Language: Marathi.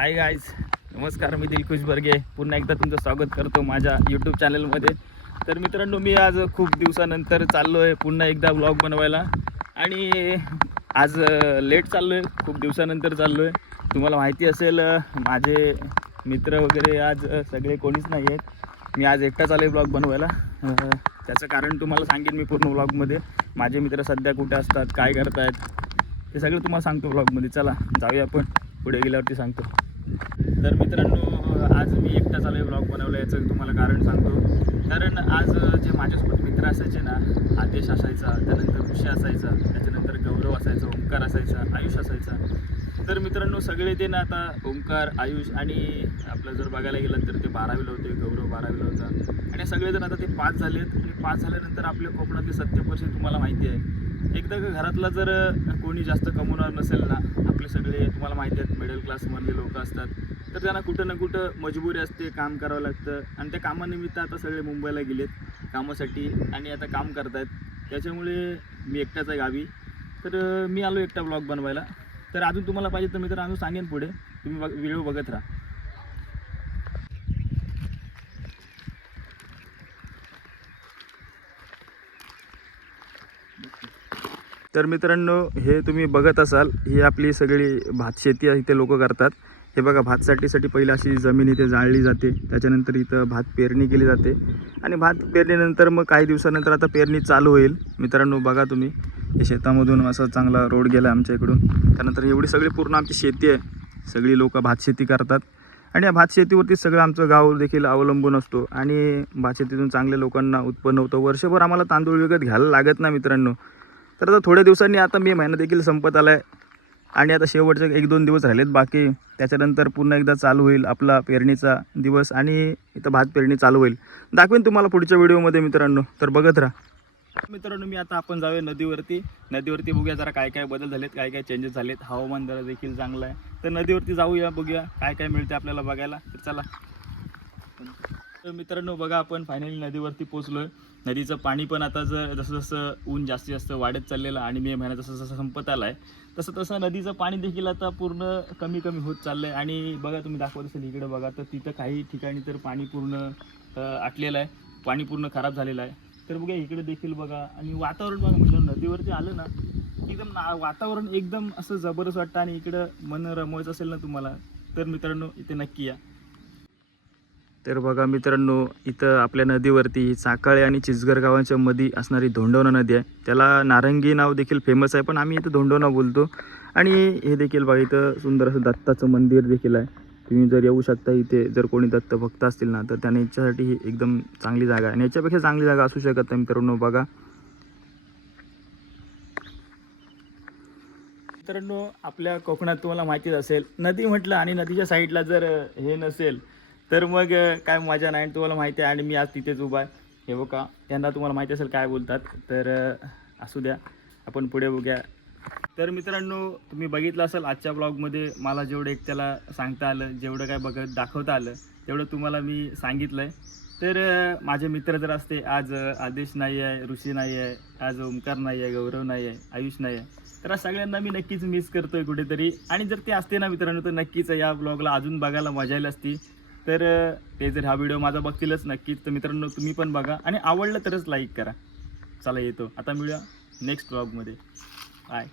हाय गाईज, नमस्कार. मी दिलखुश बर्गे पुन्हा एकदा तुमचं स्वागत करतो माझ्या यूट्यूब चॅनलमध्ये. तर मित्रांनो, मी आज खूप दिवसानंतर चाललो आहे पुन्हा एकदा व्लॉग बनवायला. आणि आज लेट चाललो आहे, खूप दिवसानंतर चाललो आहे. तुम्हाला माहिती असेल माझे मित्र वगैरे आज सगळे कोणीच नाही आहेत. मी आज एकटा चाललो आहे व्लॉग बनवायला. त्याचं कारण तुम्हाला सांगेन मी पूर्ण व्लॉगमध्ये. माझे मित्र सध्या कुठे असतात, काय करत आहेत ते सगळं तुम्हाला सांगतो व्लॉगमध्ये. चला जाऊया, आपण पुढे गेल्यावरती सांगतो. तर मित्रांनो, आज मी एकटा चालू आहे व्लॉग बनवला. याचं तुम्हाला कारण सांगतो. कारण आज जे माझ्यासोबत मित्र असायचे ना, आदेश असायचा, त्यानंतर ऋषी असायचा, त्याच्यानंतर गौरव असायचा, ओंकार असायचा, आयुष असायचा. तर मित्रांनो, सगळे ते ना आता ओंकार, आयुष आणि आपलं जर बघायला गेलं तर ते 12वीला होते, गौरव 12वीला होता. आणि सगळेजण आता ते पास झालेत. आणि पास झाल्यानंतर आपल्या कोकणातले 70% तुम्हाला माहिती आहे. एकदा घरातला जर कोणी जास्त कमवणार नसेल ना, आपले सगळे तुम्हाला माहिती आहेत मिडल क्लासमधले लोक असतात, तर त्यांना कुठं ना कुठं मजबुरी असते, काम करावं लागतं. आणि त्या कामानिमित्त आता सगळे मुंबईला गेलेत कामासाठी आणि आता काम करत आहेत. त्याच्यामुळे मी एकटाच आहे गावी. तर मी आलो एकटा ब्लॉग बनवायला. तर अजून तुम्हाला पाहिजे तर मी तर अजून सांगेन पुढे, तुम्ही व्हिडिओ बघत राहा. तर मित्रांनो, हे तुम्ही बघत असाल, ही आपली सगळी भात शेती इथे लोक करतात. हे बघा, भातसाठीसाठी पहिली अशी जमीन इथे जाळली जाते, त्याच्यानंतर इथं भात पेरणी केली जाते. आणि भात पेरणीनंतर मग काही दिवसानंतर आता पेरणी चालू होईल. मित्रांनो बघा तुम्ही, हे शेतामधून असा चांगला रोड गेला आमच्या इकडून. त्यानंतर एवढी सगळी पूर्ण आमची शेती आहे, सगळी लोक भात शेती करतात. आणि या भात शेतीवरती सगळं आमचं गाव देखील अवलंबून असतो. आणि भात शेतीतून चांगल्या लोकांना उत्पन्न होतं. वर्षभर आम्हाला तांदूळ विकत घ्यायला लागत ना मित्रांनो. तर आता थोड्या दिवसांनी आता मे महिना देखील संपत आला आहे. आणि आता शेवटचे 1-2 दिवस राहिलेत बाकी. त्याच्यानंतर पुन्हा एकदा चालू होईल आपला पेरणीचा दिवस आणि इथं भात पेरणी चालू होईल. दाखवेन तुम्हाला पुढच्या व्हिडिओमध्ये मित्रांनो, तर बघत राहा. मित्रांनो, मी आता आपण जाऊया नदीवरती बघूया जरा काय काय बदल झालेत, काय काय चेंजेस झालेत. हवामान जरा देखील चांगलं आहे. तर नदीवरती जाऊया, बघूया काय काय मिळते आपल्याला बघायला. तर चला. तर मित्रांनो बघा, आपण फायनली नदीवरती पोचलोय. नदीचं पाणी पण आता जसं जसं ऊन जास्तीत जास्त वाढत चाललेलं आणि मे महिना जसं जसं संपत आला आहे, तसं तसं नदीचं पाणी देखील आता पूर्ण कमी कमी होत चाललं आहे. आणि बघा, तुम्ही दाखवत असेल इकडे बघा, तर तिथं काही ठिकाणी तर पाणी पूर्ण आटलेलं आहे, पाणी पूर्ण खराब झालेलं आहे. तर बघा इकडे देखील बघा. आणि वातावरण बघा, म्हटलं नदीवरती आलं ना, एकदम वातावरण एकदम असं जबरदस्त वाटतं. आणि इकडं मन रमवायचं असेल ना तुम्हाला, तर मित्रांनो इथे नक्की या. तर बघा मित्रांनो, इथं आपल्या नदीवरती चाकाळे आणि चिचघर गावांच्या मध्ये असणारी धोंडवना नदी आहे. त्याला नारंगी नाव देखील फेमस आहे, पण आम्ही इथं धोंडवना बोलतो. आणि हे देखील बघा, इथं सुंदर असं दत्ताचं मंदिर देखील आहे. तुम्ही जर येऊ शकता इथे, जर कोणी दत्त भक्त असतील ना, तर त्याने इच्छासाठी ही एकदम चांगली जागा आहे. आणि याच्यापेक्षा चांगली जागा असू शकत नाही मित्रांनो. बघा मित्रांनो, आपल्या कोकणात तुम्हाला माहितीच असेल, नदी म्हटलं आणि नदीच्या साईडला जर हे नसेल तर मग काय मजा नाही. तुम्हाला माहिती आहे. आणि मी आज तिथेच उभा आहे. हे बघा, त्यांना तुम्हाला माहिती असेल काय बोलतात. तर असू द्या, आपण पुढे बघूया. तर मित्रांनो, तुम्ही बघितलं असेल आजच्या ब्लॉगमध्ये मला जेवढं एकट्याला सांगता आलं, जेवढं काय दाखवता आलं, तेवढं तुम्हाला मी सांगितलं आहे. तर माझे मित्र जर असते, आज आदेश नाही आहे, ऋषी नाही आहे, आज ओंकार नाही आहे, गौरव नाही आहे, आयुष नाही आहे, तर सगळ्यांना मी नक्कीच मिस करतो आहे कुठेतरी. आणि जर ते असते ना मित्रांनो, तर नक्कीच या ब्लॉगला अजून बघायला मजा येईल असती. तर ते जर हा व्हिडिओ माझा बघतीलच नक्कीच. तर मित्रांनो, तुम्ही पण बघा आणि आवडलं तरच लाईक करा. चला, येतो आता, मिळूया नेक्स्ट ब्लॉगमध्ये. बाय.